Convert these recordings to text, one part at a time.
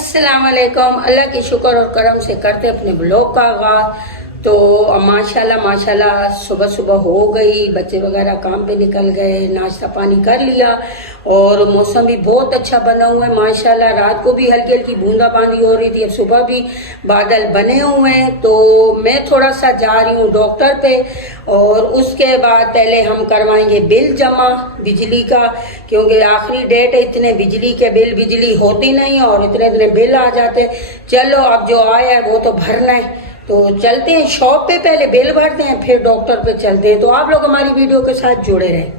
अस्सलाम वालेकुम। अल्लाह की शुक्र और करम से करते अपने ब्लॉग का आगाज। तो माशाल्लाह माशाल्लाह सुबह सुबह हो गई, बच्चे वगैरह काम पे निकल गए, नाश्ता पानी कर लिया और मौसम भी बहुत अच्छा बना हुआ है माशाल्लाह। रात को भी हल्की हल्की बूंदाबांदी हो रही थी, अब सुबह भी बादल बने हुए हैं। तो मैं थोड़ा सा जा रही हूँ डॉक्टर पे और उसके बाद पहले हम करवाएंगे बिल जमा बिजली का, क्योंकि आखिरी डेट है, इतने बिजली के बिजली होती नहीं और इतने इतने बिल आ जाते। चलो अब जो आया है वो तो भरना है, तो चलते हैं शॉप पे, पहले बिल भरते हैं फिर डॉक्टर पे चलते हैं। तो आप लोग हमारी वीडियो के साथ जुड़े रहें।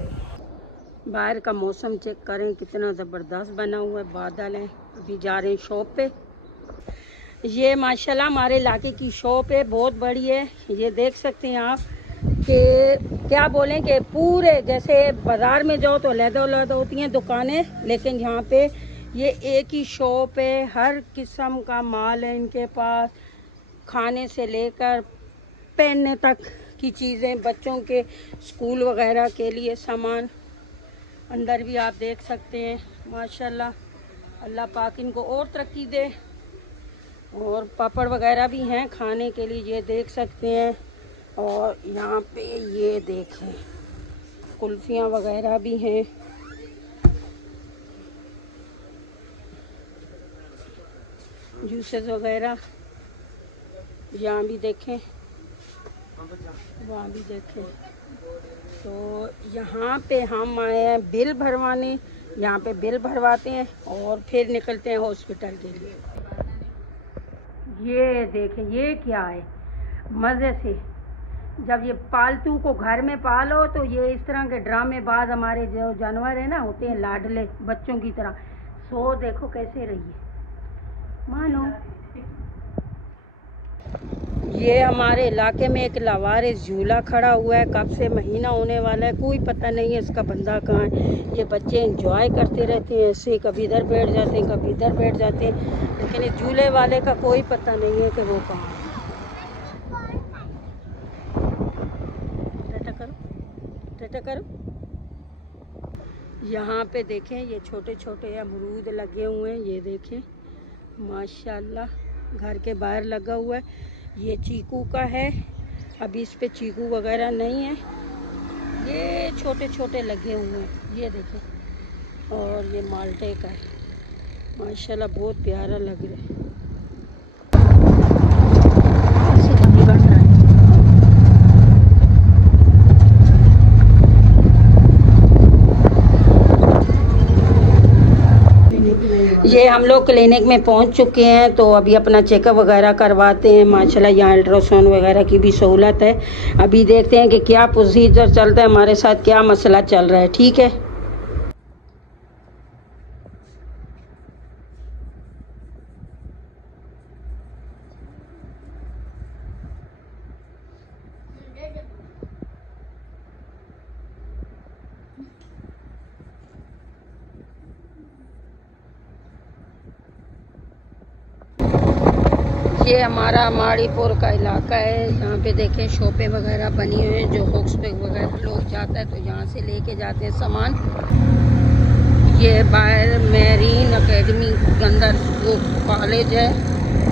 बाहर का मौसम चेक करें कितना ज़बरदस्त बना हुआ है, बादल हैं। अभी जा रहे हैं शॉप पे। ये माशाल्लाह हमारे इलाके की शॉप है, बहुत बड़ी है। ये देख सकते हैं आप कि क्या बोलें कि पूरे जैसे बाज़ार में जाओ तो अलग-अलग होती हैं दुकानें, लेकिन यहाँ पे ये एक ही शॉप है। हर किस्म का माल है इनके पास, खाने से लेकर पहनने तक की चीज़ें, बच्चों के स्कूल वगैरह के लिए सामान। अंदर भी आप देख सकते हैं माशाल्लाह, अल्लाह पाक इनको और तरक्की दे। और पापड़ वगैरह भी हैं खाने के लिए, ये देख सकते हैं। और यहाँ पे ये देखें कुल्फियाँ वगैरह भी हैं। जूसेस वगैरह यहाँ भी देखें, वहाँ भी देखें। तो यहाँ पे हम आए हैं बिल भरवाने, यहाँ पे बिल भरवाते हैं और फिर निकलते हैं हॉस्पिटल के लिए। ये देखें ये क्या है, मज़े से जब ये पालतू को घर में पालो तो ये इस तरह के ड्रामेबाज हमारे जो जानवर है ना होते हैं, लाडले बच्चों की तरह। सो देखो कैसे रही है, मानो। ये हमारे इलाके में एक लावारिस झूला खड़ा हुआ है, कब से महीना होने वाला है, कोई पता नहीं है इसका बंदा कहाँ है। ये बच्चे एंजॉय करते रहते हैं ऐसे, कभी इधर बैठ जाते हैं कभी इधर बैठ जाते हैं, लेकिन इस झूले वाले का कोई पता नहीं है कि वो कहाँ है। टाटा करो, टाटा करो। यहाँ पे देखें ये छोटे छोटे अमरूद लगे हुए हैं, ये देखें माशाल्लाह घर के बाहर लगा हुआ है। ये चीकू का है, अभी इस पे चीकू वगैरह नहीं है, ये छोटे छोटे लगे हुए हैं, ये देखें। और ये माल्टे का है माशाल्लाह, बहुत प्यारा लग रहा है। ये हम लोग क्लिनिक में पहुंच चुके हैं, तो अभी अपना चेकअप वगैरह करवाते हैं। माशाल्लाह यहाँ अल्ट्रासाउंड वगैरह की भी सहूलत है। अभी देखते हैं कि क्या प्रोसीजर चलता है, हमारे साथ क्या मसला चल रहा है। ठीक है, ये हमारा माड़ीपुर का इलाका है। यहाँ पे देखें शॉपें वगैरह बनी हुई हैं, जो हॉक्स पे वगैरह लोग जाता है तो यहाँ से लेके जाते हैं सामान। ये बाहर मेरीन एकेडमी के अंदर वो कॉलेज है,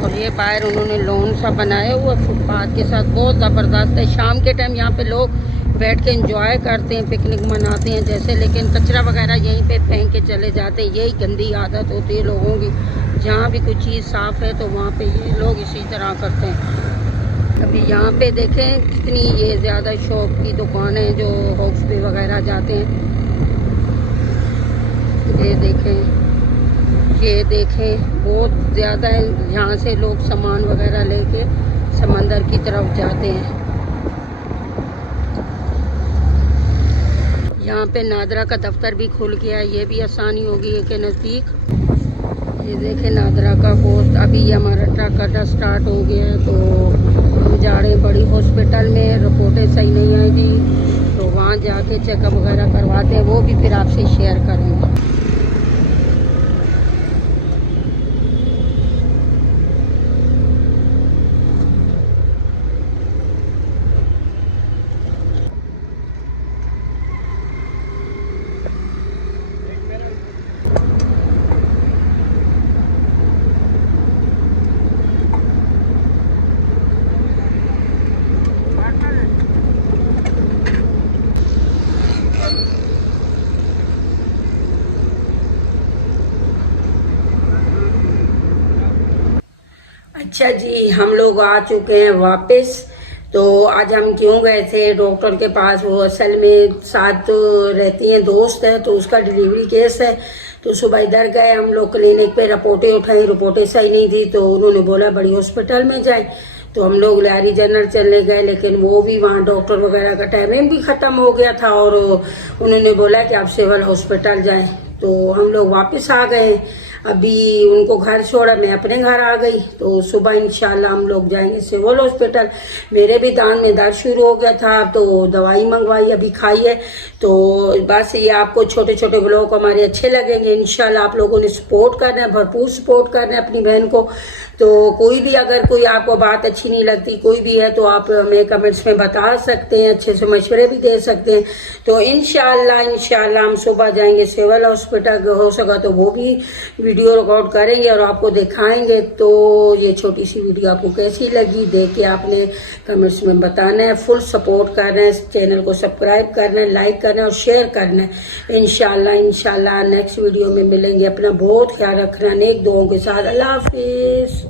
और ये बाहर उन्होंने लॉन सा बनाया हुआ फुटपाथ के साथ, बहुत ज़बरदस्त है। शाम के टाइम यहाँ पे लोग बैठ के एंजॉय करते हैं, पिकनिक मनाते हैं जैसे, लेकिन कचरा वगैरह यहीं पे फेंक के चले जाते हैं। यही गंदी आदत होती है लोगों की, जहाँ भी कोई चीज़ साफ़ है तो वहाँ पे ये लोग इसी तरह करते हैं। अभी यहाँ पे देखें कितनी ये ज़्यादा शॉप की दुकानें हैं जो हॉक्स पे वगैरह जाते हैं। ये देखें बहुत ज़्यादा है, यहाँ से लोग सामान वगैरह लेके समंदर की तरफ जाते हैं। यहाँ पे नादरा का दफ्तर भी खुल गया है, ये भी आसानी होगी है के नज़दीक। ये देखें नादरा का पोस्ट। अभी ये हमारा ट्रक अड्डा स्टार्ट हो गया है, तो हम जा रहे हैं बड़ी हॉस्पिटल में। रिपोर्टें सही नहीं आई थी तो वहाँ जाके चेकअप वगैरह करवाते हैं, वो भी फिर आपसे शेयर करेंगे। अच्छा जी, हम लोग आ चुके हैं वापस। तो आज हम क्यों गए थे डॉक्टर के पास, वो असल में साथ रहती हैं, दोस्त है, तो उसका डिलीवरी केस है। तो सुबह इधर गए हम लोग क्लिनिक पे, रिपोर्टें उठाई, रिपोर्टें सही नहीं थी, तो उन्होंने बोला बड़ी हॉस्पिटल में जाए। तो हम लोग लारी जनरल चलने गए, लेकिन वो भी वहाँ डॉक्टर वगैरह का टाइमिंग भी ख़त्म हो गया था और उन्होंने बोला कि आप सिविल हॉस्पिटल जाएं। तो हम लोग वापस आ गए। अभी उनको घर छोड़ा, मैं अपने घर आ गई। तो सुबह इंशाल्लाह हम लोग जाएंगे सिविल हॉस्पिटल। मेरे भी दांत में दर्द शुरू हो गया था, तो दवाई मंगवाई, अभी खाई है। तो बस ये आपको छोटे छोटे ब्लॉग हमारे अच्छे लगेंगे। इंशाल्लाह आप लोगों ने सपोर्ट करना है, भरपूर सपोर्ट करना है अपनी बहन को। तो कोई भी अगर कोई आपको बात अच्छी नहीं लगती, कोई भी है, तो आप हमें कमेंट्स में बता सकते हैं, अच्छे से मशवरे भी दे सकते हैं। तो इंशाल्लाह हम सुबह जाएंगे सिविल हॉस्पिटल, हो सका तो वो भी वीडियो रिकॉर्ड करेंगे और आपको दिखाएंगे। तो ये छोटी सी वीडियो आपको कैसी लगी, देख के आपने कमेंट्स में बताना है। फुल सपोर्ट करना है, चैनल को सब्सक्राइब करना है, लाइक करना है और शेयर करना है। इंशाल्लाह नेक्स्ट वीडियो में मिलेंगे। अपना बहुत ख्याल रखना, नेक दुआओं के साथ। अल्लाह हाफिज।